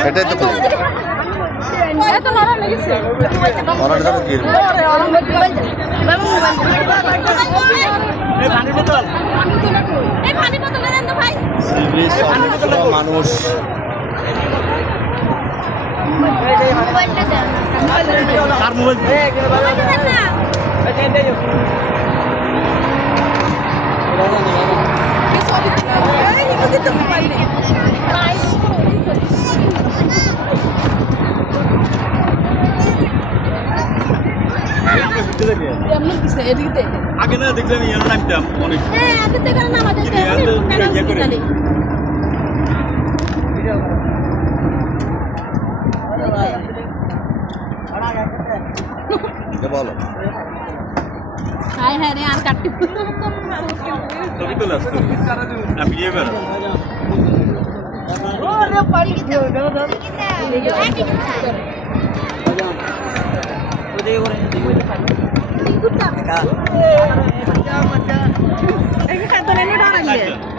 এটাই তো এত নরম লেগেছে অনেক ধরে কি মানুষ আগে না দেখলাম ইয়ানো নামতাম অনেক হ্যাঁ আগে থেকে নামা যেত বলো হাই হ্যাঁ রে আর কাটতে ছবি তোলা না ভিডিও করা ওরে পারি কি তো